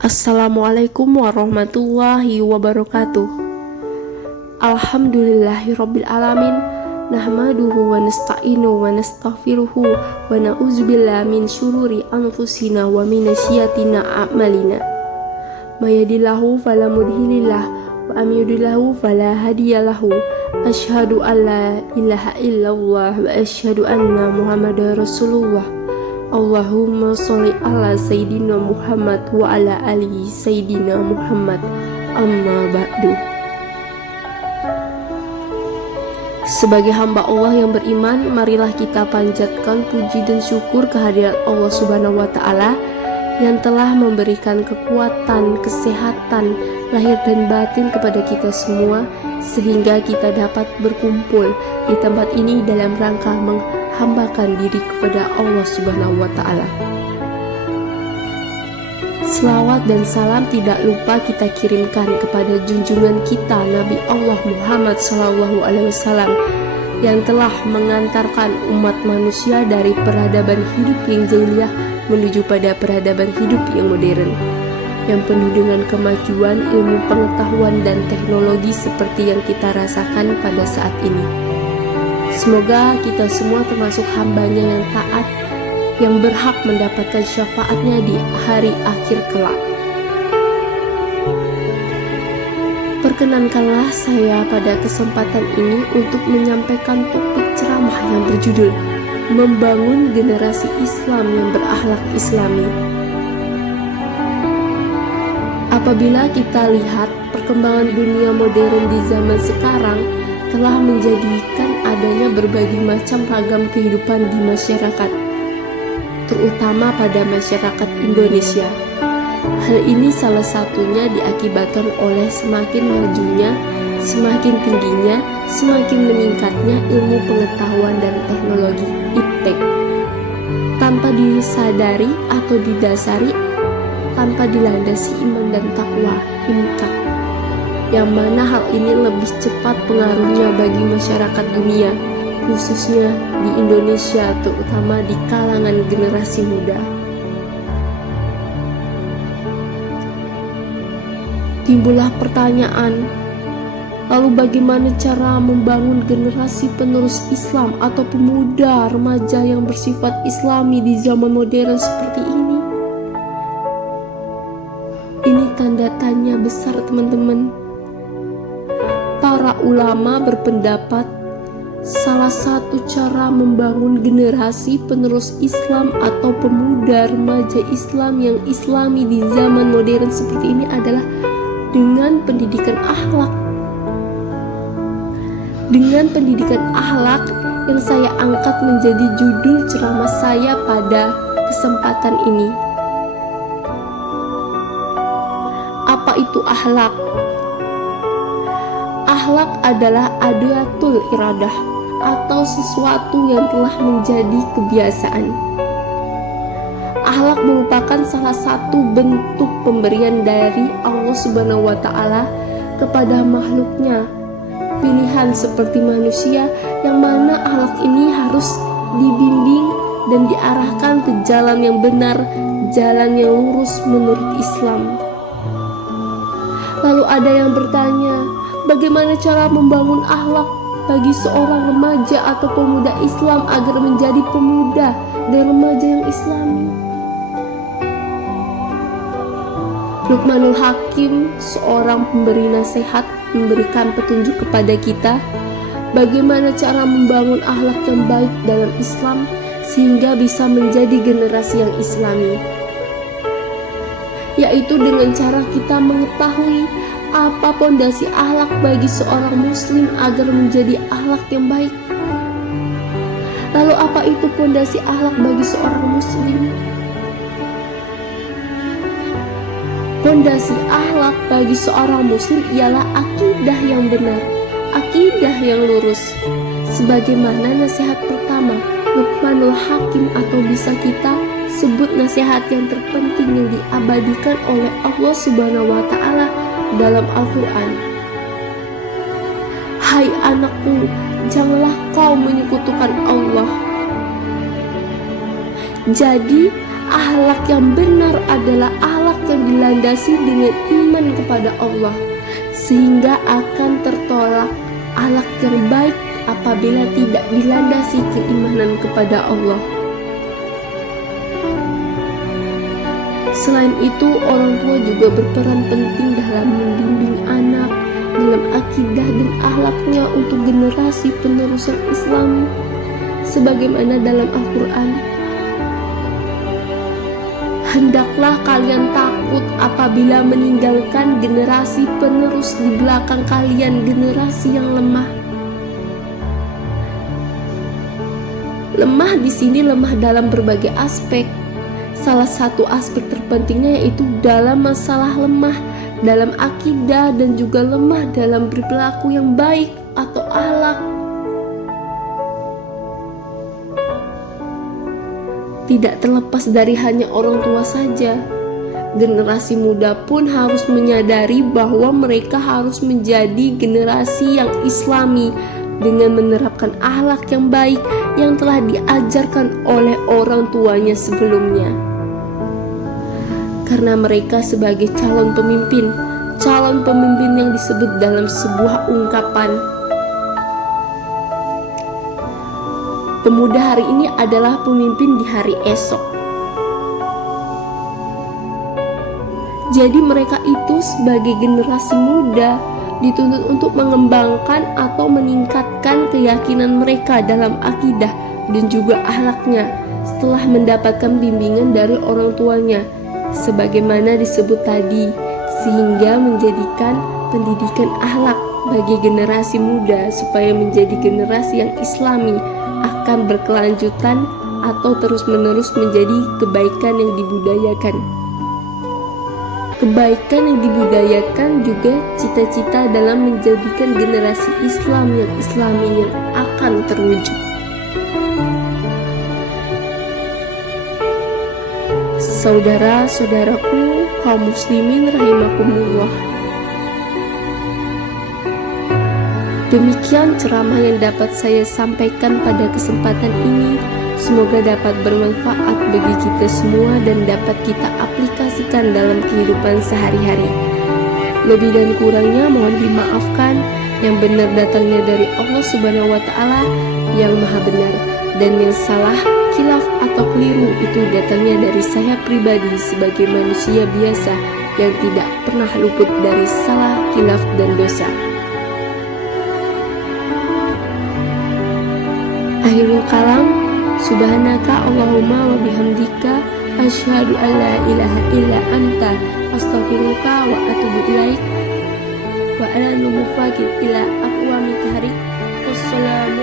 Assalamualaikum warahmatullahi wabarakatuh. Alhamdulillahirabbil alamin. Nahmaduhu wa nasta'inu wa nastaghfiruhu wa na'udzubillahi min syururi anfusina wa minasyiatina a'malina. May yahdihillahu fala mudhillalah wa may yudlilhu fala hadiyalahu. Asyhadu an la ilaha illallah wa asyhadu anna Muhammadar Rasulullah. Allahumma sholli ala Sayyidina Muhammad wa ala ali Sayyidina Muhammad. Amma ba'du. Sebagai hamba Allah yang beriman, marilah kita panjatkan puji dan syukur kehadirat Allah Subhanahu wa Ta'ala yang telah memberikan kekuatan, kesehatan, lahir dan batin kepada kita semua, sehingga kita dapat berkumpul di tempat ini dalam rangka menghambakan diri kepada Allah Subhanahu wa Ta'ala. Selawat dan salam tidak lupa kita kirimkan kepada junjungan kita Nabi Allah Muhammad SAW yang telah mengantarkan umat manusia dari peradaban hidup yang jahiliyah menuju pada peradaban hidup yang modern, yang penuh dengan kemajuan ilmu pengetahuan dan teknologi seperti yang kita rasakan pada saat ini. Semoga kita semua termasuk hambanya yang taat, yang berhak mendapatkan syafaatnya di hari akhir kelak. Perkenankanlah saya pada kesempatan ini untuk menyampaikan topik ceramah yang berjudul Membangun Generasi Islam yang Berakhlak Islami. Apabila kita lihat perkembangan dunia modern di zaman sekarang telah menjadikan adanya berbagai macam ragam kehidupan di masyarakat, terutama pada masyarakat Indonesia. Hal ini salah satunya diakibatkan oleh semakin majunya, semakin tingginya, semakin meningkatnya ilmu pengetahuan dan teknologi iptek, tanpa disadari atau didasari, tanpa dilandasi iman dan takwa imtak, yang mana hal ini lebih cepat pengaruhnya bagi masyarakat dunia, khususnya di Indonesia, terutama di kalangan generasi muda. Timbullah pertanyaan, lalu bagaimana cara membangun generasi penerus Islam atau pemuda remaja yang bersifat Islami di zaman modern seperti ini? Ini tanda tanya besar, teman-teman. Para ulama berpendapat salah satu cara membangun generasi penerus Islam atau pemuda remaja Islam yang Islami di zaman modern seperti ini adalah dengan pendidikan akhlak. Dengan pendidikan akhlak yang saya angkat menjadi judul ceramah saya pada kesempatan ini. Apa itu akhlak? Akhlak adalah adatul iradah atau sesuatu yang telah menjadi kebiasaan. Akhlak merupakan salah satu bentuk pemberian dari Allah Subhanahu wa Ta'ala kepada makhluknya, pilihan seperti manusia, yang mana akhlak ini harus dibimbing dan diarahkan ke jalan yang benar, jalan yang lurus menurut Islam. Lalu ada yang bertanya, bagaimana cara membangun akhlak bagi seorang remaja atau pemuda Islam agar menjadi pemuda dan remaja yang Islami? Luqmanul Hakim, seorang pemberi nasihat, memberikan petunjuk kepada kita bagaimana cara membangun akhlak yang baik dalam Islam sehingga bisa menjadi generasi yang Islami, yaitu dengan cara kita mengetahui apa pondasi akhlak bagi seorang muslim agar menjadi akhlak yang baik. Lalu apa itu pondasi akhlak bagi seorang muslim? Pondasi akhlak bagi seorang muslim ialah akidah yang benar, akidah yang lurus. Sebagaimana nasihat pertama Luqmanul Hakim, atau bisa kita sebut nasihat yang terpenting yang diabadikan oleh Allah Subhanahu wa Ta'ala dalam Al-Quran. Hai anakku, janganlah kau menyekutukan Allah. Jadi akhlak yang benar adalah akhlak yang dilandasi dengan iman kepada Allah, sehingga akan tertolak akhlak yang baik apabila tidak dilandasi keimanan kepada Allah. Selain itu, orang tua juga berperan penting dalam membimbing anak dalam akidah dan akhlaknya untuk generasi penerusan Islam, sebagaimana dalam Al-Quran, "Hendaklah kalian takut apabila meninggalkan generasi penerus di belakang kalian, generasi yang lemah." Lemah di sini lemah dalam berbagai aspek. Salah satu aspek terpentingnya yaitu dalam masalah lemah dalam akidah dan juga lemah dalam berperilaku yang baik atau akhlak. Tidak terlepas dari hanya orang tua saja, generasi muda pun harus menyadari bahwa mereka harus menjadi generasi yang Islami dengan menerapkan akhlak yang baik yang telah diajarkan oleh orang tuanya sebelumnya. Karena mereka sebagai calon pemimpin yang disebut dalam sebuah ungkapan, pemuda hari ini adalah pemimpin di hari esok. Jadi mereka itu sebagai generasi muda dituntut untuk mengembangkan atau meningkatkan keyakinan mereka dalam akidah dan juga akhlaknya setelah mendapatkan bimbingan dari orang tuanya, sebagaimana disebut tadi, sehingga menjadikan pendidikan akhlak bagi generasi muda supaya menjadi generasi yang Islami akan berkelanjutan atau terus-menerus menjadi kebaikan yang dibudayakan. Kebaikan yang dibudayakan juga cita-cita dalam menjadikan generasi Islam yang Islami yang akan terwujud. Saudara-saudaraku kaum muslimin rahimakumullah, demikian ceramah yang dapat saya sampaikan pada kesempatan ini. Semoga dapat bermanfaat bagi kita semua dan dapat kita aplikasikan dalam kehidupan sehari-hari. Lebih dan kurangnya mohon dimaafkan. Yang benar datangnya dari Allah Subhanahu wa Ta'ala yang Maha Benar, dan yang salah, khilaf atau keliru itu datangnya dari saya pribadi sebagai manusia biasa yang tidak pernah luput dari salah, khilaf dan dosa. Akhirul kalam, subhanaka Allahumma wa bihamdika asyhadu an la ilaha illa anta astaghfiruka wa atubu ilaik wa ala numufakid ila aqwami tahrik. Wassalamu